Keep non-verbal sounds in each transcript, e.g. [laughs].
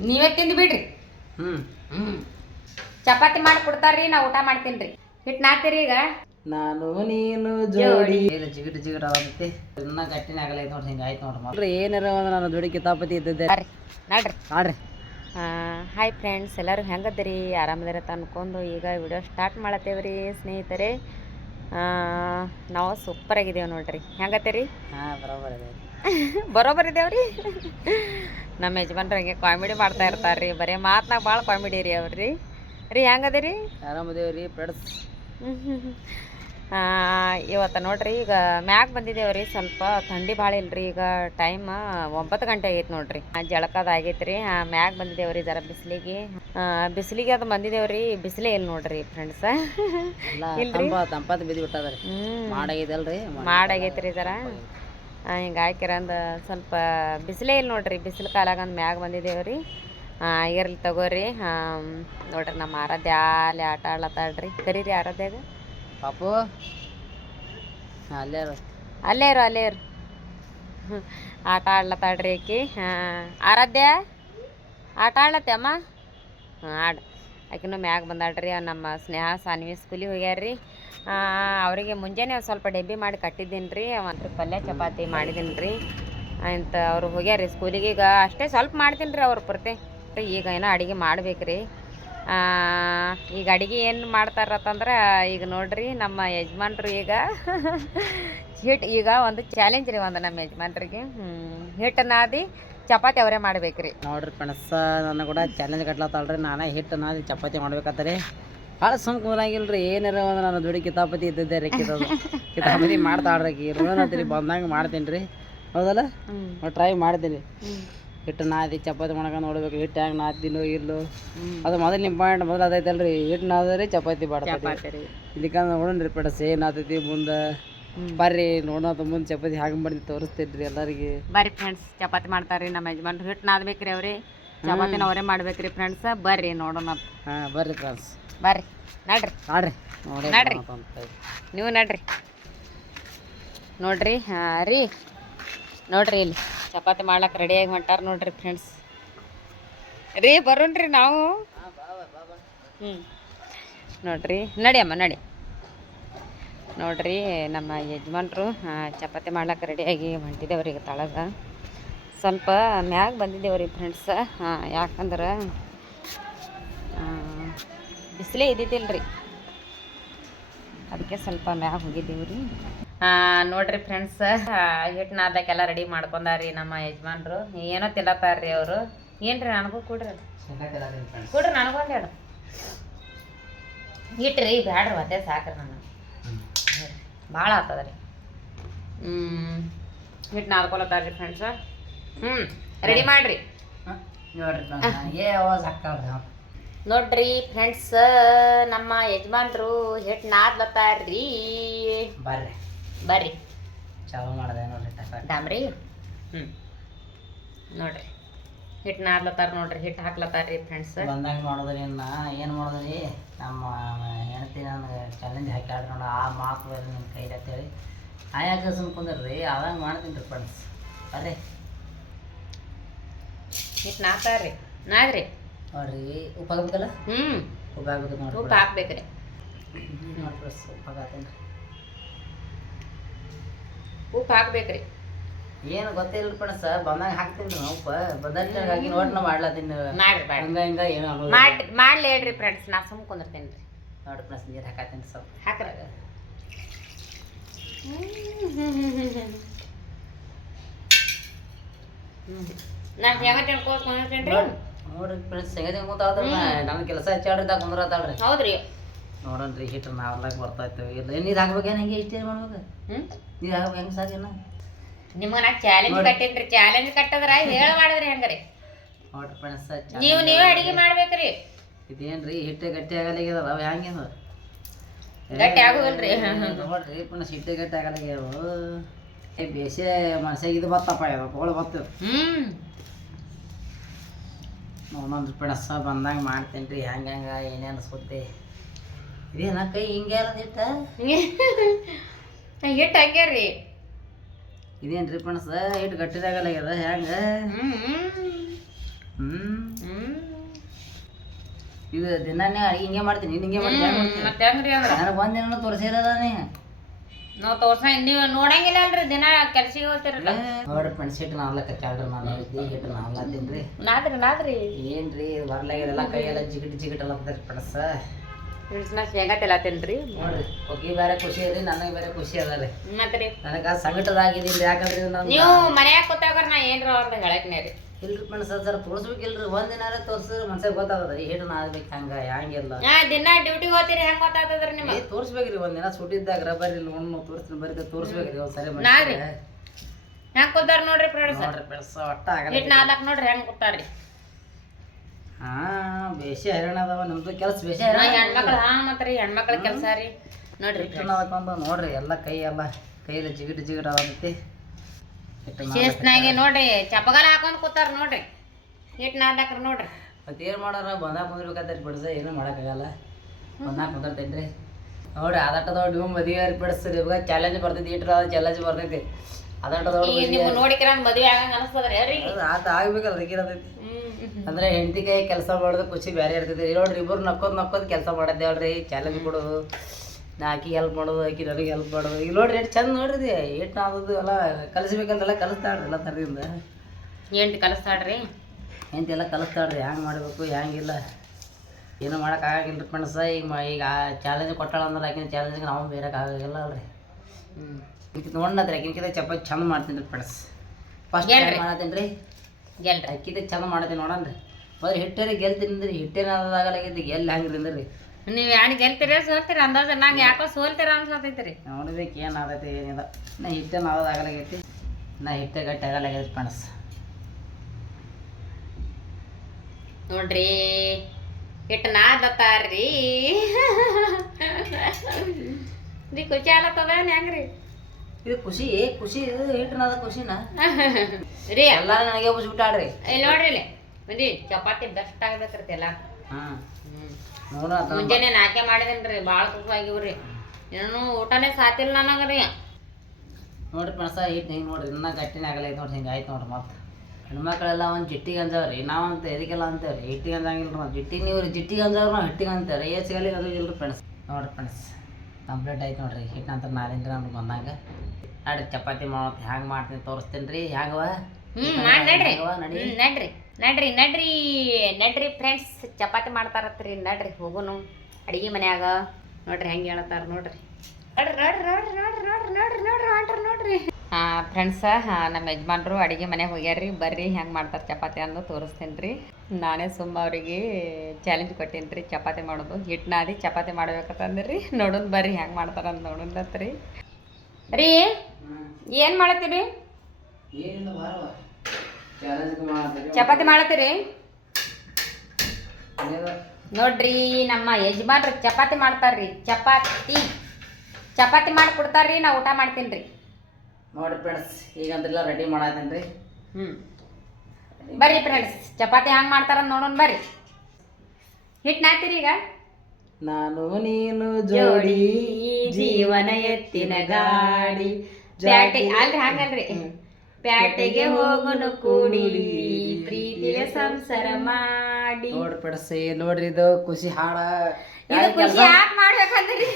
ನೀವೇ ತಿಂದು ಬಿಡ್ರಿ. ಹ್ಞೂ ಹ್ಞೂ ಚಪಾತಿ ಮಾಡಿ ಕೊಡ್ತಾರ್ರಿ ನಾ ಊಟ ಮಾಡ್ತೀನಿ ರೀ. ಹಿಟ್ಟು ನಾತೀರಿ ಈಗ? ನಾನು ನೀನು ಜೋಡಿ. ಜಿಗಿಟ್ ಜಿಗಿಟ್ ಆಗತ್ತೆ ಇನ್ನ ಗಟ್ಟಿನ ಆಗಲ್ಲ ನೋಡ್ರಿ ಹಿಂಗೆ ಆಯ್ತು ನೋಡ್ರಿ ಏನಾರ ಒಂದು ನಾನು ಜೋಡಿ ಕಿತಾಪತಿ ಇದ್ದಿದ್ದೆ. ನೋಡ್ರಿ ನೋಡ್ರಿ. ಹಾಯ್ ಫ್ರೆಂಡ್ಸ್ ಎಲ್ಲರೂ ಹೆಂಗದ್ರಿ ಆರಾಮದಿರ ಅನ್ಕೊಂಡು ಈಗ ವಿಡಿಯೋ ಸ್ಟಾರ್ಟ್ ಮಾಡತ್ತೇವ್ರಿ ಸ್ನೇಹಿತರೆ. ಆ, ನಾವು ಸೂಪರ್ ಆಗಿದ್ದೇವೆ ನೋಡ್ರಿ. ಹೆಂಗತ್ತೀರಿ? ಹಾಂ ಬರೋಬರ್ ಇದೆ. [laughs] ಬರೋಬರ್ ಇದೇವ್ರಿ? ನಮ್ಮ ಯಜಮಾನ್ರು ಹಂಗೆ ಕಾಮಿಡಿ ಮಾಡ್ತಾ ಇರ್ತಾರೆ ರೀ ಬರೀ ಮಾತ್ನಾಗ ಭಾಳ ಕಾಮಿಡಿ ರೀ ಅವ್ರು ರೀ ಹೆಂಗದಿರಿ ಆರಾಮದೇವ್ ರೀ ಫ್ರೆಂಡ್ಸ್ [laughs] ಇವತ್ತು ನೋಡ್ರಿ ಈಗ ಮ್ಯಾಗ್ ಬಂದಿದ್ದೇವ್ರಿ ಸ್ವಲ್ಪ ಥಂಡಿ ಭಾಳ ಇಲ್ರಿ. ಈಗ ಟೈಮ್ ಒಂಬತ್ತು ಗಂಟೆ ಆಗೈತೆ ನೋಡ್ರಿ. ಜಳಕದಾಗೈತೆ ರೀ ಆಗೈತ್ರಿ. ಆ, ಬಂದಿದ್ದೇವೆ ರೀ ಜರ ಬಿಸಿಲಿಗೆ. ಬಿಸಿಲಿಗೆ ಅದು ಬಂದಿದ್ದೇವ್ರಿ ಬಿಸಿಲೇ ಇಲ್ಲ ನೋಡ್ರಿ ಫ್ರೆಂಡ್ಸ್ [laughs] ತಂಪ ತಂಪಾದ ಬಿದ್ದು ರೀ ಹ್ಮ್. ಮಾಡಾಗೈತೆ ರೀ ಜರ. ಹಿಂಗೆ ಹಾಕಿರಂದು ಸ್ವಲ್ಪ ಬಿಸಿಲೇ ಇಲ್ಲ ನೋಡ್ರಿ ಬಿಸಿಲು ಕಾಲಾಗಂದು ಮ್ಯಾಗ ಹಾಂ ಇರ್ಲಿ ತಗೋರಿ. ಹಾಂ ನೋಡ್ರಿ ನಮ್ಮ ಆರಾಧ್ಯ ಅಲ್ಲಿ ಆಟ ಆಡ್ಲತ್ತಾಳ್ರಿ. ಕರೀರಿ ಆರಾಧ್ಯಾಗ. ಪಾಪು ಅಲ್ಲೇ. ಅಲ್ಲೇ ಇರು ಅಲ್ಲೇ ಇರು. ಆಟ ಆಡ್ಲತ್ತಾಳ್ರಿ ಆಕಿ. ಹಾಂ ಆರಾಧ್ಯ? ಆಟ ಆಡ್ಲತ್ತೆ ಅಮ್ಮ ಹಾಂ ಆಡು. ಆಕಿನೂ ಮ್ಯಾಗ ಬಂದಾಳ್ರಿ ನಮ್ಮ ಸ್ನೇಹ ಸಾನ್ವಿ ಸ್ಕೂಲಿಗೆ ಹೋಗ್ಯಾರ್ರಿ. ಅವರಿಗೆ ಮುಂಜಾನೆ ಒಂದು ಸ್ವಲ್ಪ ಡಬ್ಬಿ ಮಾಡಿ ಕಟ್ಟಿದ್ದೀನಿ ರೀ ಒಂದು ಪಲ್ಯ ಚಪಾತಿ ಮಾಡಿದ್ದೀನಿ ರೀ ಅಂತ ಅವ್ರು ಹೋಗ್ಯಾರ್ರಿ ಸ್ಕೂಲಿಗೆ ಈಗ ಅಷ್ಟೇ ಸ್ವಲ್ಪ ಮಾಡ್ತೀನಿ ರೀ ಅವ್ರ ಪುರ್ತೆ. ಈಗ ಏನೋ ಅಡುಗೆ ಮಾಡ್ಬೇಕು ರೀ ಈಗ ಅಡುಗೆ ಏನು ಮಾಡ್ತಾರತ್ತಂದ್ರೆ, ಈಗ ನೋಡ್ರಿ ನಮ್ಮ ಯಜಮಾನ್ರು ಈಗ [laughs] ಹಿಟ್, ಈಗ ಒಂದು ಚಾಲೆಂಜ್ ರೀ ಒಂದು ನಮ್ಮ ಯಜಮಾನ್ರಿಗೆ. ಹಿಟ್ಟು ನಾದಿ ಚಪಾತಿ ಅವರೇ ಮಾಡ್ಬೇಕ್ರಿ. ನೋಡ್ರಿ ಫ್ರೆಂಡ್ಸ್ ನನ್ನ ಕೂಡ ಚಾಲೆಂಜ್ ಕಟ್ಲತ್ತಾಳ್ರಿ. ನಾನೇ ಹಿಟ್ಟು ನಾದಿ ಚಪಾತಿ ಮಾಡ್ಬೇಕತ್ತರಿ ಭಾಳ ಸುಮ್ ಕೂರಂಗಿಲ್ರಿ ಏನಾರ ಒಂದು ನಾನು ದುಡಿ ಕಿತಾಪತಿ ಇದ್ದಿದ್ದೆ ರೀ ಕಿತ್ತದು [laughs] ಕಿತಾಪತಿ ಮಾಡ್ತಾಳ್ರಿ ಏನಂತೀರಿ ಬಂದಂಗೆ ಮಾಡ್ತೀನಿ ರೀ ಹೌದಲ್ಲ ಟ್ರೈ ಮಾಡ್ತೀನಿ. ಹಿಟ್ಟು ನಾದಿ ಚಪಾತಿ ಮಾಡಕ ನೋಡ್ಬೇಕು. ಹಿಟ್ಟು ಹೆಂಗೆ ನಾದಿನೋ ಇಲ್ಲೋ. ಅದು ಮೊದಲಿನ ಪಾಯಿಂಟ್ ಮೊದಲು ಅದೈತಲ್ರಿ ಹಿಟ್ಟು ನಾದ್ರೆ ಚಪಾತಿ ಬಾಡ್ತೈತಿ ಚಪಾತಿ ರೀ. ಪೇಡ ಸೇನ್ ಆತೈತಿ ಮುಂದೆ. ಬರ್ರಿ ನೋಡೋಣ ಮುಂದೆ ಚಪಾತಿ ಹಾಗೆ ಮಾಡಿ ತೋರಿಸ್ತಿದ್ರಿ ಎಲ್ಲರಿಗೂ. ಬರ್ರಿ ಫ್ರೆಂಡ್ಸ್ ಚಪಾತಿ ಮಾಡ್ತಾರ್ರಿ ನಮ್ಮ ಯಜಮಾನ್ರು. ಹಿಟ್ಟು ನಾದ್ಬೇಕ್ರಿ ಅವ್ರಿ. ಚಪಾತಿನ ಅವರೇ ಮಾಡ್ಬೇಕ್ರಿ ಫ್ರೆಂಡ್ಸ್ ಬರ್ರಿ ನೋಡೋಣ. ಹಾಂ ಬರ್ರಿ ಫ್ರೆಂಡ್ಸ್ ಬರ್ರಿ. ನಡ್ರಿ. ನೋಡ್ರಿ. ನೋಡಿ ನಡ್ರಿ. ನೀವು ನಡ್ರಿ. ನೋಡ್ರಿ ಹಾಂ ರೀ. ನೋಡ್ರಿ ಇಲ್ಲಿ. ಚಪಾತಿ ಮಾಡ್ಲಕ್ಕೆ ರೆಡಿಯಾಗಿ ಹೊಂಟಾರ ನೋಡ್ರಿ ಫ್ರೆಂಡ್ಸ್ ರೀ ಬರೋಣ್ರಿ ನಾವು. ಹ್ಞೂ ನೋಡ್ರಿ ನಡಿಯಮ್ಮ ನಡಿ. ನೋಡ್ರಿ ನಮ್ಮ ಯಜಮಾನ್ರು ಚಪಾತಿ ಮಾಡ್ಲಿಕ್ಕೆ ರೆಡಿಯಾಗಿ ಹೊಂಟಿದ್ದೇವ್ರಿ ಈಗ ತಳಗ. ಸ್ವಲ್ಪ ಮ್ಯಾಗ ಬಂದಿದ್ದೇವ್ರಿ ಫ್ರೆಂಡ್ಸ್ ಯಾಕಂದ್ರೆ ಬಿಸಿಲೇ ಇದ್ದಿದ್ದಿಲ್ರಿ. ಅದಕ್ಕೆ ಸ್ವಲ್ಪ ಮ್ಯಾಗ ಹೋಗಿದ್ದೀವಿ ರೀ ನೋಡ್ರಿ ಫ್ರೆಂಡ್ಸ್ ಹಿಟ್ಟು ನಾದಕ್ಕೆಲ್ಲ ರೆಡಿ ಮಾಡ್ಕೊಂಡಾರಿ ನಮ್ಮ ಯಜಮಾನ್ರು. ಏನೋ ತಿನ್ನತ್ತಾರ್ರಿ ಅವರು. ಏನ್ರಿ ನನಗೂ ಕೊಡ್ರಿ ಅದು. ಕೊಡ್ರಿ ನನಗೂ ಒಂದೆರಡು ರೀ ಬ್ಯಾಡ್ರಿ ಮತ್ತೆ ಸಾಕ್ರಿ ನನಗೆ. ಭಾಳ ಆಗ್ತದ ರೀ. ಹ್ಞೂ ಹಿಟ್ಟು ನಾದ್ಕೊಳತ್ತಾರ್ರಿ ಫ್ರೆಂಡ್ಸ್ ಹ್ಞೂ ರೆಡಿ ಮಾಡ್ರಿ? ನೋಡ್ರಿ ಫ್ರೆಂಡ್ಸ್ ನಮ್ಮ ಯಜಮಾನ್ರು ಹಿಟ್ಟು ನಾದ್ಲತ್ತಾರ್ರಿ ಬರ್ರಿ. ಬರ್ರಿ. ಚಾಲು ಮಾಡಿದೆ ನೋಡ್ರಿ ಡಾಮ್ರಿ ಹ್ಞೂ ನೋಡ್ರಿ. ಹಿಟ್ಟು ನಾದ್ಲತ್ತಾರ ನೋಡ್ರಿ ಹಿಟ್ಟು ಹಾಕ್ಲತ್ತಾರ್ರಿ ಫ್ರೆಂಡ್ಸ್ ಬಂದಂಗೆ ಮಾಡೋದ್ರಿ ಇನ್ನ. ಏನು ಮಾಡೋದ್ರಿ? ನಮ್ಮ ಹೆಂಡತಿ ನನಗೆ ಚಾಲೆಂಜ್ ಹಾಕ್ಯಾಡ್ರಿ ನೋಡ ಆ ಮಾತು ನಿಮ್ಮ ಕೈಲಿ ಅಂತೇಳಿ ಆಯಾಕ ಸುಮ್ಕೊಂಡ್ರಿ ಅದಂಗೆ ಮಾಡ್ತೀನಿ ರೀ ಫ್ರೆಂಡ್ಸ್ ಅರೇ ಹಿಟ್ಟು ನಾದ್ತಾರ್ರಿ ನಾದ್ರಿ. ನೋಡ್ರಿ ಉಪ್ಪು ಹಾಕ್ಬೇಕಲ್ಲ? ಹ್ಞೂ ಉಪ್ಪು ಹಾಕ್ಬೇಕು ನೋಡ್ರಿ ಉಪ್ಪು ಹಾಕ್ಬೇಕ್ರಿ. ನೋಡಿ ಫ್ರೆಂಡ್ಸ್ ಉಪ್ಪು ಉಪ್ಪು ಹಾಕ್ಬೇಕ್ರಿ. ಏನು ಗೊತ್ತಿಲ್ಲ ಫ್ರೆಂಡ್ಸ್ ಬಂದಾಗ ಹಾಕ್ತೀನಿ ರೀ ಬದಲಾಗಿ ನೋಡಿ ನಾ ಮಾಡ್ಲತ್ತೀನಿ. ಮಾಡ್ರಿ ಹಂಗ ಹಿಂಗ ಏನು ಅನ್ನೋದು ಮಾಡಿ ಮಾಡ್ಲಿ ಹೇಳ್ರಿ ಫ್ರೆಂಡ್ಸ್ ನಾ ಸುಮ್ ಕುಂದಿರ್ತೇನೆ ರೀ. ನೋಡಿ ಫ್ರೆಂಡ್ಸ್ ನೀರು ಹಾಕತ್ತೀನಿ ಸ್ವಲ್ಪ. ಹಾಕ್ರ. ನಾ ನೋಡ್ರಿ ಫ್ರೆಂಡ್ಸ್ ಬರ್ತಾ ನನ್ನ ಕೆಲಸ ಹೆಚ್ಚಾಡ್ರಿ ತಾ ಕುಂದ್ರತಾಳ್ರಿ. ಹೌದ್ರಿ. ಹಿಟ್ಟು ನಾವ್ಲಾಗ ಬರ್ತಾಯ್ತು ಇಲ್ಲ ನೀರು ಹಾಕ್ಬೇಕೇನು ಹಿಂಗೆ ಇಷ್ಟೇ ಮಾಡ್ಬೇಕು? ಹ್ಮ್. ನೀರು ಹಾಕ್ಬೇಕು ಹೆಂಗೆ ಸಾಧ್ಯನ ನಿಮ್ಗೆ ನಾ ಚಾಲೆಂಜ್ ಕಟ್ಟೇನ್ರಿ. ಚಾಲೆಂಜ್ ಕಟ್ಟದ್ರ ಹೇಳ ಮಾಡಿದ್ರಿ ಹೆಂಗ್ರಿ? ನೋಡ್ರಿ ಫ್ರೆಂಡ್ಸ್ ನೀವು ನೀವೇ ಅಡಿಗೆ ಮಾಡ್ಬೇಕ್ರಿ. ಇದೇನ್ರಿ ಹಿಟ್ಟೆ ಗಟ್ಟಿ ಆಗಲಾಗ್ಯದ ಅವ ಹೆಂಗೇನು ಗಟ್ಟಿ ಆಗುದಿಲ್ರಿ. ನೋಡ್ರಿ ಫ್ರೆಂಡ್ಸ್ ಹಿಟ್ಟೆ ಗಟ್ಟಿ ಆಗಲಾಗ್ಯಾವ. ಬೇಸೆ ಮನಸ್ಸಾಗ ಇದು ಬತ್ತಪ್ಪ ಇದು ಕೋಳು ಬರ್ತದೆ ಹ್ಮ್. ನೋಡೋಣ್ರಿ ಫ್ರೆಂಡ್ಸ್ ಬಂದಂಗೆ ಮಾಡ್ತೀನಿ ರೀ ಹೆಂಗೆ ಹೆಂಗೆ ಏನೇನು ಸುದ್ದಿ. ಇದೇನ ಕೈ ಹಿಂಗೆ ಅಲ್ಲ ಹಿಟ್ಟು? [laughs] ಹಿಟ್ಟು ಹಾಕ್ಯಾರ್ರಿ ಇದೇನ್ರಿ ರೀ ಹಿಟ್ಟು ಗಟ್ಟಿದಾಗಲಾಗ್ಯದ? ಹೆಂಗೆ ಹ್ಞೂ ಇದು ದಿನಾನೇ ಅಡುಗೆ ಹಿಂಗೆ ಮಾಡ್ತೀನಿ ನೀನು ಹಿಂಗೆ ಮಾಡ್ತೀನಿ ಮತ್ತೆ ಹೆಂಗ್ರಿ ಅಂದ್ರ? ನನಗೆ ಒಂದಿನ ತೋರಿಸಿರೋದ ನೀ. ನಾವು ತೋರ್ಸ ನೀವು ನೋಡಂಗಿಲ್ಲ ಅಲ್ರಿ ದಿನ ಕೆಲ್ಸಿಗೆ ಹೋಗ್ತಿರಲ್ಲ. ನೋಡ್ರಿ ಫ್ರೆಂಡ್ಸ್ ಹಿಟ್ಟು ನಾಲ್ಕತ್ತಾಳ್ರಿ ನಾನು ಇದ್ದಿ ಇಟ್ಟು ನಾವ್ಲಾತೀನಿ ರೀ ನಾದ್ರಿ ನಾದ್ರಿ. ಏನ್ರಿ ಬರ್ಲಾಗ್ಯದಲ್ಲ ಕೈಯೆಲ್ಲ ಜಿಗಿಟ್ ಜಿಗಿಟ್ ಅಲ್ಲ ಫ್ರೆಂಡ್ಸ್ ನಾ ಶೇಂಗಾ ತೆಲಾತೇನ್ರಿ ನೋಡ್ರಿ ಒಗ್ಗಿ ಬೇರೆ ಖುಷಿ ಅದ ನನಗೆ ಬೇರೆ ಖುಷಿ ಅದ ರೀ ಮತ್ರಿ? ನನಗೆ ಸಂಕಟದಾಗಿದ್ದೀನಿ ಯಾಕಂದ್ರೆ ನಾನು ನೀವು ಮನ್ಯಾಗ ಕೂತಾಗ ನಾ ಏನ್ರ ಅವ್ರದ್ದು ಹೇಳಕ್ನೇ ರೀ. ಇಲ್ರಿ ಮೇಡಮ್ ಸರ್ ತೋರಿಸ್ಬೇಕಿಲ್ರಿ ಒಂದಿನಾರ ತೋರಿಸಿದ್ರೆ ಮನ್ಸಾಗ ಗೊತ್ತಾಗದ ಹಿಟ್ಟು ನಾದ್ಬೇಕು ಹಂಗ ಹ್ಯಾಂಗಿಲ್ಲ. ಹಾ ದಿನ ಡ್ಯೂಟಿಗೆ ಹೋಗ್ತೀರಿ ಹೆಂಗ್ ಗೊತ್ತಾಗ್ತದ್ರಿ ಏ ನಿಮಗೆ ತೋರಿಸ್ಬೇಕ್ರಿ ಒಂದಿನ ಸುಟ್ಟಿದ್ದಾಗ ಇಲ್ಲಿ ಉಣ್ಣು ತೋರಿಸ್ತೀನಿ ಬರೀ ತೋರಿಸ್ಬೇಕ್ರಿ ಒಂದ್ ಸರಿ. ಹೆಂಗ್ ಕೂತಾರ ನೋಡ್ರಿ ಫ್ರೆಂಡ್ಸ್ ನೋಡ್ರಿ ಪ್ರೊಡ್ಯೂಸರ್ ಒಟ್ಟ ಆಗಲ್ಲ ನಾಲ್ಕ್ ನೋಡ್ರಿ ಹೆಂಗ್ ಕೂತಾರ್ರಿ? ಹಾ ಬೇಸಿ ಹೈರಾಣ ಅದಾವ ನಮ್ದು ಕೆಲಸ ಹೈರಾಣ ಹೆಣ್ಮಕ್ಳು ಹಾ ಮತ್ರಿ ಹೆಣ್ಮಕ್ಳ ಕೆಲಸ ರೀ. ನೋಡ್ರಿ ಹಿಟ್ಟು ನೋಡ್ರಿ ಎಲ್ಲ ಕೈ ಎಲ್ಲ ಕೈಯಲ್ಲಿ ಜಿಗಿಟ್ ಜಿಗಿಟ್ ಆಗತೈತಿ ಹಿಟ್ಟು. ಶೇಸ್ನಾಗೆ ನೋಡ್ರಿ ಚಪ್ಪಗಾಲ ಹಾಕೊಂಡ್ ಕೂತಾರ ನೋಡ್ರಿ. ಹಿಟ್ ನಾಲ್ಕ್ರ ನೋಡ್ರಿ. ಮತ್ತೆ ಏನು ಮಾಡೋರ ಬಂದಾಗ ಕುಂದಿರ್ಬೇಕಾದ್ರೆ ಬಿಡ್ಸ ಏನು ಮಾಡೋಕ್ಕಾಗಲ್ಲ. ಬಂದಾಗ ಕುಂದಿರ್ತೈತ್ರಿ. ನೋಡ್ರಿ ಆದಾಟದವ್ರು ನೀವು ಮದುವೆ ಬಿಡಿಸ್ರಿ ಇವಾಗ ಚಾಲೆಂಜ್ ಬರ್ತೈತಿ ಇಟ್ರ ಚಾಲೆಂಜ್ ಬರ್ತೈತಿ. ಆದಾಟದವ್ರು ನೀವು ನೋಡಿಕ್ರ ಮದುವೆ ಆಗಂಗ ಅನಸ್ತದ್ರಿ ಆತ ಆಗ್ಬೇಕಲ್ಲ ಅದಕ್ಕೆ ಇರತೈತಿ ಅಂದ್ರೆ ಹೆಂಡತಿ ಕೈ ಕೆಲಸ ಮಾಡೋದು ಖುಷಿ ಬೇರೆ ಇರ್ತೈತಿ ನೋಡ್ರಿ ಇಬ್ಬರು ನಕ್ಕೋದ್ ನಕ್ಕೋದ್ ಕೆಲಸ ಮಾಡತ್ತೆ ರೀ ಚಾಲೆಂಜ್ ಕೊಡೋದು ನಾ ಆಕಿ ಹೆಲ್ಪ್ ಮಾಡೋದು ಆಕಿ ನನಗೆ ಹೆಲ್ಪ್ ಮಾಡೋದು. ಈಗ ನೋಡ್ರಿ ಎಷ್ಟು ಚಂದ ನೋಡ್ರಿ ಏಟ್ ಆಗೋದು ಎಲ್ಲ ಕಲಿಸ್ಬೇಕಂತೆಲ್ಲ ಕಲಿಸ್ತಾಳ್ರಿ ಎಲ್ಲ ತರದಿಂದ. ಎಂಟು ಕಲಿಸ್ತಾಳ್ರಿ? ಹೆಂಡತಿ ಎಲ್ಲ ಕಲಿಸ್ತಾಳ್ರಿ. ಹ್ಯಾಂಗೆ ಮಾಡಬೇಕು ಹ್ಯಾಂಗಿಲ್ಲ ಏನು ಮಾಡೋಕ್ಕಾಗಿಲ್ಲ ಫ್ರೆಂಡ್ಸ ಈಗ ಮ- ಈಗ ಚಾಲೆಂಜ್ ಕೊಟ್ಟಾಳ ಅಂದ್ರೆ ಆಕಿನ ಚಾಲೆಂಜ್ಗೆ ನಾವು ಬೇರೆಕ್ಕಾಗಲ್ಲ ಅಲ್ರಿ. ಹ್ಞೂ ಇದು ನೋಡ್ನದ್ರಿ ಆಕಿನ ಚಪಾತಿ ಚಂದ ಮಾಡ್ತೀನಿ ರೀ ಫ್ರೆಂಡ್ಸ್ ಫಸ್ಟ್ ಮಾಡ್ತೀನಿ ಮಾಡತ್ತೀನಿ ರೀ ಗೆಲ್ರಿ. ಅಕ್ಕಿದ ಚಂದ ಮಾಡ್ತೀನಿ ನೋಡನ್ರಿ. ಬರೀ ಹಿಟ್ಟರಿ ಗೆಲ್ತೀನಿ ರೀ ಹಿಟ್ಟೇನಾದಾಗಲಾಗೈತಿ ಗೆಲ್ಲ ಹಂಗ್ರಿಂದ ರೀ ನೀವು ಯಾರು ಗೆಲ್ತೀರ ಸೋಲ್ತೀರ ಅಂದಾಜ ನಂಗೆ ಯಾಕೋ ಸೋಲ್ತೀರ ಅನ್ಸತೈತ್ರಿ ನೋಡ್ಬೇಕು ಏನು ಆಗತ್ತೆ ಏನಿಲ್ಲ ನಾ ಹಿಟ್ಟೇನ ಆಗೋದಾಗಲಾಗೈತಿ ನಾ ಹಿಟ್ಟೆ ಗಟ್ಟಿ ಆಗಲಾಗೈತಿ ಫ್ರೆಂಡ್ಸ್ ನೋಡ್ರಿ ಹಿಟ್ಟು ನಾದತ್ತಾರ್ರಿ. ಖುಷಿ [laughs] ಆಲತ್ತದ ಹೆಂಗ್ರಿ? ಇದು ಖುಷಿ ಖುಷಿ ಇದು ಹಿಟ್ಟಿನಾದ ಖುಷಿನ? [laughs] ರೀ. ಎಲ್ಲ ನನಗೆ ಬಿಟ್ಟಾಡ್ರಿ. ಇಲ್ಲಿ ನೋಡ್ರಿ ಇಲ್ಲಿ. ಮಂದಿ ಚಪಾತಿ ಬೆಸ್ಟ್ ಆಗ್ಬೇಕಿರ್ತಿ ಎಲ್ಲ. ಹಾಂ. ಮುಂಜಾನೆ ನಾಕೆ ಮಾಡಿದೇನ್ರಿ? ಭಾಳ ತುಪ್ಪ ಆಗಿವ್ರಿ ಇನ್ನೂ ಊಟನೇ ಸಾತಿಲ್ಲ ನನಗ್ರಿ. ನೋಡ್ರಿ ಪಣಸ ಹಿಟ್ಟು ಹಿಂಗೆ ನೋಡ್ರಿ. ಇನ್ನೂ ಗಟ್ಟಿನ ಐತೆ ನೋಡ್ರಿ ಹಿಂಗೆ ಆಯ್ತು ನೋಡ್ರಿ ಮತ್ತೆ. ಹೆಣ್ಮಕ್ಳೆಲ್ಲ ಒಂದು ಜಿಟ್ಟಿಗೆ ಅಂಜಾವ್ರಿ ನಾವಂತ ಎದಕ್ಕೆಲ್ಲ ಅಂತೇವ್ರಿ ಹಿಟ್ಟಿಗೆ ಅಂಜಂಗಿಲ್ಲ ರೀ ಜಿಟ್ಟಿಗೆ ನೀವು ರೀ ಜಿಟ್ಟಿಗೆ ಅಂಜಾವ್ರಿ ನಾವು ಹಿಟ್ಟಿಗೆ ಅಂತೇವ್ರಿ ಏ ಸಿಗಲಿ ಅದು ಇಲ್ರಿ ಫ್ರೆಂಡ್ಸ್ ನೋಡ್ರಿ ಫ್ರೆಂಡ್ಸ್ ಕಂಪ್ಲೀಟ್ ಆಯ್ತು ನೋಡ್ರಿ. ಹಿಟ್ ನಂತರ ರೀ ನಮ್ಗೆ ಬಂದಾಗ. ನಾಡಿ ಚಪಾತಿ ಮಾಡೋದು ಹ್ಯಾಂಗೆ ಮಾಡ್ತೀನಿ ತೋರಿಸ್ತೀನಿ ರೀ. ಹ್ಯಾಂಗವ ಹ್ಞೂ ಮಾಡಿ ನಡ್ರಿ. ನಡಿ? ನಡ್ರಿ. ನಡ್ರಿ ನಡ್ರಿ. ನಡ್ರಿ ಫ್ರೆಂಡ್ಸ್ ಚಪಾತಿ ಮಾಡ್ತಾರತ್ರಿ ನಡ್ರಿ ಹೋಗುನು ಅಡಿಗೆ ಮನ್ಯಾಗ. ನೋಡ್ರಿ ಹೆಂಗೆ ಹೇಳ್ತಾರೆ ನೋಡ್ರಿ ನೋಡ್ರಿ ನೋಡ್ರಿ ನೋಡ್ರಿ ನೋಡ್ರಿ ನೋಡ್ರಿ ನೋಡ್ರಿ ನೋಡ್ರಿ ನೋಡ್ರಿ. ಫ್ರೆಂಡ್ಸ ನಮ್ಮ ಯಜಮಾನ್ರು ಅಡುಗೆ ಮನೆಗೆ ಹೋಗ್ಯಾರ್ರಿ. ಬರ್ರಿ ಹೆಂಗೆ ಮಾಡ್ತಾರೆ ಚಪಾತಿ ಅಂದು ತೋರಿಸ್ತೀನಿ ರೀ ನಾನೇ ಸುಮ್ಮ ಅವರಿಗೆ ಚಾಲೆಂಜ್ ಕೊಟ್ಟೀನಿ ರೀ ಚಪಾತಿ ಮಾಡೋದು. ಹಿಟ್ಟು ನಾದಿ ಚಪಾತಿ ಮಾಡ್ಬೇಕಂತಂದ್ರಿ. ನೋಡೋಣ ಬರ್ರಿ ಹೆಂಗೆ ಮಾಡ್ತಾರೆ ಮಾಡ್ತಾರಂತ ನೋಡೋಣತ್ರಿ ರೀ ಏನು ಮಾಡತ್ತೀರಿ? ಚಪಾತಿ ಮಾಡತ್ತೀರಿ? ನೋಡ್ರಿ ನಮ್ಮ ಯಜಮಾನ್ರು ಚಪಾತಿ ಮಾಡ್ತಾರ್ರಿ. ಚಪಾತಿ. ಚಪಾತಿ ಮಾಡಿ ಕೊಡ್ತಾರ್ರಿ ನಾ ಊಟ ಮಾಡ್ತೀನಿ ರೀ ನೋಡ್ರಿ ಫ್ರೆಂಡ್ಸ್ ಈಗಂದ್ರೆಲ್ಲ ರೆಡಿ ಮಾಡತ್ತೀನಿ ರೀ ಹ್ಞೂ ಬರ್ರಿ ಫ್ರೆಂಡ್ಸ್ ಚಪಾತಿ ಹೆಂಗೆ ಮಾಡ್ತಾರ ನೋಡೋಣ ಬರ್ರಿ. ಹಿಟ್ಟು ನಾತೀರಿ ಈಗ. ನಾನು ನೀನು ಜೋಡಿ ಜೀವನ ಎತ್ತಿನ ಗಾಡಿ. ಪ್ಯಾಟೆ ಅಲ್ರಿ ಹಂಗಲ್ರಿ. ಪ್ಯಾಟೆಗೆ ಹೋಗುನು ಕೂಡಿ ಪ್ರೀತಿಯ ಸಂಸಾರ ಮಾಡಿ. ನೋಡಿ ಪಡಿಸಿ ನೋಡ್ರಿ ಇದು ಖುಷಿ ಹಾಡ ಇದು ಖುಷಿ ಯಾಕೆ ಮಾಡ್ಬೇಕಂದ್ರಿ?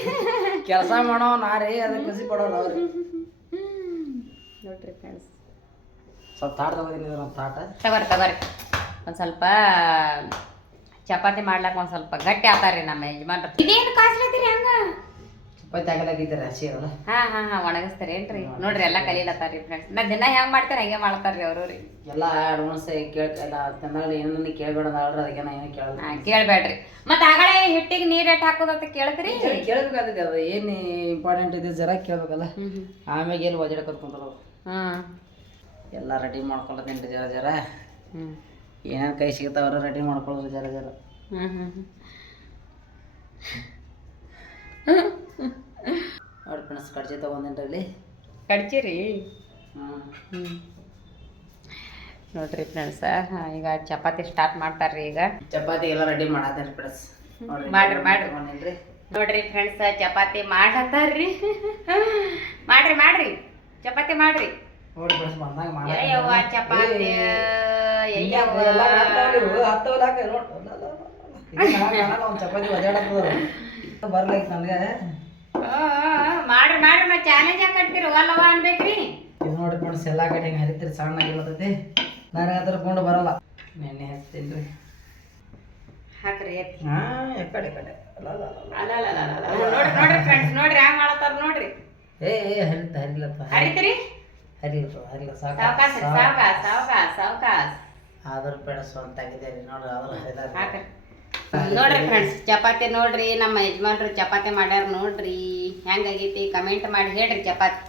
ಕೆಲಸ ಮಾಡೋ ನಾರಿ ಅದಕ್ಕೆ ಖುಷಿ ಪಡೋರು ಅವ್ರಿ. ನೋಡ್ರಿ ಫ್ರೆಂಡ್ಸ್ ಸ್ವಲ್ಪ ತಾಟ ತಗೋದೀನಿ ನಮ್ಮ ತಾಟ. ತಗೋರಿ ತಗೋರಿ. ಒಂದು ಸ್ವಲ್ಪ ಚಪಾತಿ ಮಾಡ್ಲಾಕ ಒಂದು ಸ್ವಲ್ಪ ಗಟ್ಟಿ ಆತಾರ್ರಿ ನಮ್ಮ ಯಜಮಾನ್ರ. ಇದೇನು ಕಾಸ್ಲತ್ತೀರಿ ಹಂಗ? ಚಪಾತಿ ಆಗಲಾಗಿದ್ದೀರ ಹಸಿ ಅದಲ್ಲ ಹಾಂ ಹಾಂ ಹಾಂ ಒಣಗಿಸ್ತೀರಿ ಏನ್ರಿ ನೋಡ್ರಿ ಎಲ್ಲ ಕಲೀಲತ್ತಾರ್ರಿ ಫ್ರೆಂಡ್ಸ್ ನಾ ದಿನ ಹೆಂಗೆ ಮಾಡ್ತಾರೆ ಹಂಗೆ ಮಾಡ್ತಾರ್ರಿ ಅವರು ರೀ. ಎಲ್ಲ ಅಡ್ವಾನ್ಸ್ ಕೇಳ ಎಲ್ಲ ತಂದಾಳಿ ಏನನ್ನ ಕೇಳ್ಬೇಡ ಅಲ್ರಿ ಅದಕ್ಕೆ ನಾ ಏನು ಕೇಳಲ್ಲ. ಹಾಂ ಕೇಳಬೇಡ್ರಿ. ಮತ್ತೆ ಆಗಳೇ ಹಿಟ್ಟಿಗೆ ನೀರ್ ಎಟ್ ಅಂತ ಕೇಳ್ತೀರಿ ಕೇಳಬೇಕಾಗ್ತೈತಿ ಅದು. ಏನು ಇಂಪಾರ್ಟೆಂಟ್ ಇದೆ ಜರ ಕೇಳಬೇಕಲ್ಲ. ಆಮೇಲೆ ಎಲ್ಲಿ ಒಜಾಡಕೋತ ಕುಂತಾರ ಹ್ಮ್ ಎಲ್ಲ ರೆಡಿ ಮಾಡ್ಕೊಳತ್ತೇನೆ ರೀ ಜರ? ಜರ ಏನೇನು ಕೈ ಸಿಗ್ತಾವ್ರ ರೆಡಿ ಮಾಡ್ಕೊಳ್ಳೋದು ಜರ ಜರ. ಹ್ಮ್ ಹ್ಮ್ ಹ್ಮ್. ನೋಡಿ ಫ್ರೆಂಡ್ಸ್ ಕಡ್ಜಿ ತೊಗೊಂಡೇನ್ರಿ ಅಲ್ಲಿ? ಕಡ್ಚಿರಿ ಹ್ಞೂ ಹ್ಞೂ ನೋಡ್ರಿ ಫ್ರೆಂಡ್ಸ್ ಈಗ ಚಪಾತಿ ಸ್ಟಾರ್ಟ್ ಮಾಡ್ತಾರ್ರಿ ಈಗ. ಚಪಾತಿ ಎಲ್ಲ ರೆಡಿ ಮಾಡತ್ತೇನೆ ಫ್ರೆಂಡ್ಸ್ ಮಾಡ್ರಿ, ಮಾಡ್ರಿ. ನೋಡ್ರಿ ಫ್ರೆಂಡ್ಸ್ ಚಪಾತಿ ಮಾಡತ್ತಾರ್ರಿ ಮಾಡ್ರಿ ಮಾಡ್ರಿ. ಚಪಾತಿ ಮಾಡ್ರಿ. ನೋಡಿ ಬಂದಾಗ ಚಪಾತಿ ಎಲ್ಲ ಚಪಾತಿ ನನಗೆ. ಮಾಡ್ರಿ ಮಾಡ್ರಿ ಮತ್ತೆ ಚಾಲೆಂಜ್ ಹಾಕಟ್ತೀರಿ ಒಲ್ಲವ ಅನ್ಬೇಕ್ರಿ. ಇದು ನೋಡಿ ಫ್ರೆಂಡ್ಸ್ ಎಲ್ಲ ಕಡೆ ಹಿಂಗೆ ಹರಿತೀರಿ ಸಣ್ಣ ನನಗೆ ಅದ್ರ ಕೊಂಡು ಬರಲ್ಲ. ನೆನ್ನೆ ಹಚ್ತೀನಿ ರೀ ಹಾಕ್ರಿ ಹಾಂ ಎಕಡೆ ಕಡೆ ಅಲ್ಲ ಅಲ್ಲ ಅಲ್ಲ ಅಲ್ಲ ಅಲ್ಲ ಅಲ್ಲ ಅಲ್ಲ. ನೋಡ್ರಿ ನೋಡ್ರಿ ಫ್ರೆಂಡ್ಸ್ ನೋಡ್ರಿ ಹ್ಯಾಂಗ ಮಾಡತ್ತಾರ ನೋಡ್ರಿ. ಏ ಏ ಹರಿತ ಹರಿಲಪ್ಪ ಹರಿತೀರಿ? ಹರಿಲಪ್ಪ ಹರಿಲ್ಲ ಸಾಕು ಸಾವಕಾಶ ಸಾವಕಾಶ ಸಾವಕಾಶ ಸಾವಕಾಶ ಆದ್ರೂ ಬೆಳೆಸುವಂತಾಗಿದೆ ರೀ ನೋಡ್ರಿ ಆದ್ರೂ ನೋಡ್ರಿ ಫ್ರೆಂಡ್ಸ್ ಚಪಾತಿ ನೋಡ್ರಿ ನಮ್ಮ ಯಜಮಾನ್ರು ಚಪಾತಿ ಮಾಡ್ಯಾರ ನೋಡ್ರಿ. ಹೆಂಗಾಗೈತಿ? ಕಮೆಂಟ್ ಮಾಡಿ ಹೇಳ್ರಿ ಚಪಾತಿ.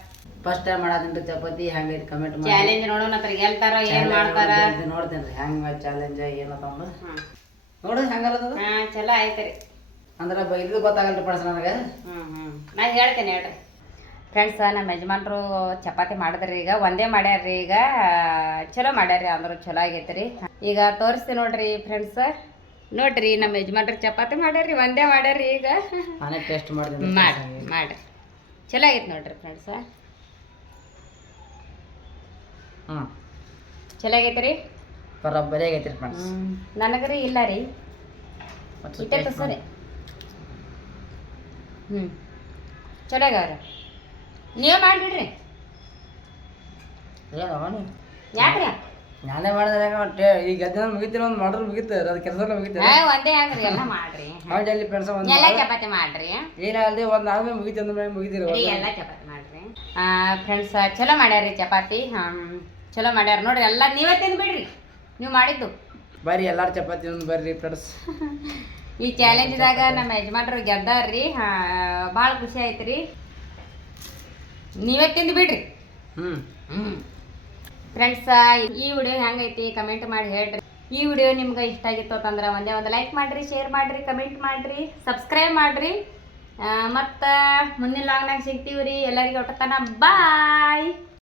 ಫಸ್ಟ್ ಟೈಮ್ ಮಾಡೋದ್ರಿ ಚಪಾತಿ ಹೆಂಗೈತಿ ಕಮೆಂಟ್ ಮಾಡಿ. ಚಾಲೆಂಜ್ ನೋಡೋಣ ಹತ್ರ ಗೆಲ್ತಾರ ಏನ್ ಮಾಡ್ತಾರ? ನೋಡ್ತೇನ್ರಿ ಹೆಂಗ ಚಾಲೆಂಜ್ ಏನತ್ತ ಅಂದು ನೋಡು ಹೆಂಗಲ್ಲದ ಹಾ ಚಲೋ ಐತ್ರಿ ಅಂದ್ರೆ ಬೈದು ಇದು ಗೊತ್ತಾಗಲ್ರಿ ಪಡ್ಸ ನನಗೆ. ಹ್ಮ್ ಹ್ಮ್. ನಾ ಹೇಳ್ತೇನೆ ಹೇಳ್ರಿ. ಫ್ರೆಂಡ್ಸ್ ನಮ್ಮ ಯಜಮಾನ್ರು ಚಪಾತಿ ಮಾಡಿದ್ರಿ ಈಗ. ಒಂದೇ ಮಾಡ್ಯಾರ್ರಿ ಈಗ. ಚಲೋ ಮಾಡ್ಯಾರ್ರಿ ಅಂದ್ರು ಚಲೋ ಆಗೈತೆ ರೀ ಈಗ ತೋರಿಸ್ತೀನಿ ನೋಡ್ರಿ ಫ್ರೆಂಡ್ಸ್ ನೋಡ್ರಿ ನಮ್ಮ ಯಜಮಾನ್ರು ಚಪಾತಿ ಮಾಡ್ಯಾರ್ರಿ ಒಂದೇ ಮಾಡ್ಯಾರ್ರಿ ಈಗ. ಟೇಸ್ಟ್ ಮಾಡಿ ಮಾಡ್ರಿ ಮಾಡ್ರಿ. ಚಲೋ ಆಗೈತೆ ನೋಡ್ರಿ ಫ್ರೆಂಡ್ಸ್ ಹ್ಞೂ ಚಲೋ ಆಗೈತೆ ರೀ ಬರೋಬ್ಬರಿ ಆಗೈತೆ ರೀ ಫ್ರೆಂಡ್ಸ್ ಇಲ್ಲ ರೀ. ಇಟ್ಟೆ ಸರಿ ಹ್ಞೂ ಚಲೋ ಆಗ್ಯಾವ್ರಿ. ನೀವು ಮಾಡಿಬಿಡ್ರಿ. ಯಾಕ್ರಿ? ನಾನೇ ಮಾಡಿದ್ರೆ ಈ ಗದ್ದೆ ಮುಗಿತಿರ ಒಂದು ಮಾಡ್ರೆ ಮುಗಿತಾರೆ ಅದು ಕೆಲಸ ಮುಗಿತಾರೆ ಏ, ಒಂದೇ ಹಂಗ್ರಿ ಎಲ್ಲ ಮಾಡ್ರಿ. ಮಾಡಿ ಅಲ್ಲಿ ಫ್ರೆಂಡ್ಸ್ ಒಂದು ಎಲ್ಲ ಚಪಾತಿ ಮಾಡ್ರಿ. ಏನಲ್ದೆ ಒಂದು ಆದ್ಮೇಲೆ ಮುಗಿತು ಅಂದ್ರೆ ಮುಗಿತೀರಿ ಇಡೀ ಎಲ್ಲ ಚಪಾತಿ ಮಾಡ್ರಿ. ಫ್ರೆಂಡ್ಸ್ ಚಲೋ ಮಾಡ್ಯಾರಿ ಚಪಾತಿ. ಹ್ಮ್ ಚಲೋ ಮಾಡ್ಯಾರ. ನೋಡ್ರಿ ಎಲ್ಲ ನೀವೇ ತಿಂದ್ಬಿಡ್ರಿ. ನೀವು ಮಾಡಿದ್ದು. ಬರ್ರಿ ಎಲ್ಲಾರು ಚಪಾತಿ ಒಂದು ಬರ್ರಿ ಫ್ರೆಂಡ್ಸ್ ಈ ಚಾಲೆಂಜ್ದಾಗ ನಮ್ಮ ಯಜಮಾನ್ರು ಗೆದ್ದಾರ್ರಿ. ಭಾಳ ಖುಷಿ ಆಯ್ತು ನೀವೇ ತಿಂದು ಬಿಡ್ರಿ. ಹ್ಞೂ ಹ್ಞೂ ಫ್ರೆಂಡ್ಸ್ ಈ ವಿಡಿಯೋ ಹೆಂಗೈತಿ ಕಮೆಂಟ್ ಮಾಡಿ ಹೇಳ್ರಿ. ಈ ವಿಡಿಯೋ ನಿಮ್ಗೆ ಇಷ್ಟ ಆಗಿತ್ತು ಅಂತಂದ್ರೆ ಒಂದೇ ಒಂದು ಲೈಕ್ ಮಾಡಿರಿ ಶೇರ್ ಮಾಡಿರಿ ಕಮೆಂಟ್ ಮಾಡಿರಿ ಸಬ್ಸ್ಕ್ರೈಬ್ ಮಾಡಿರಿ. ಮತ್ತು ಮುಂದಿನ ಲಾಗ್ನಾಗ ಸಿಗ್ತೀವಿ ರೀ ಎಲ್ಲರಿಗೆ ಒಟ್ಟತನ ಬಾಯ್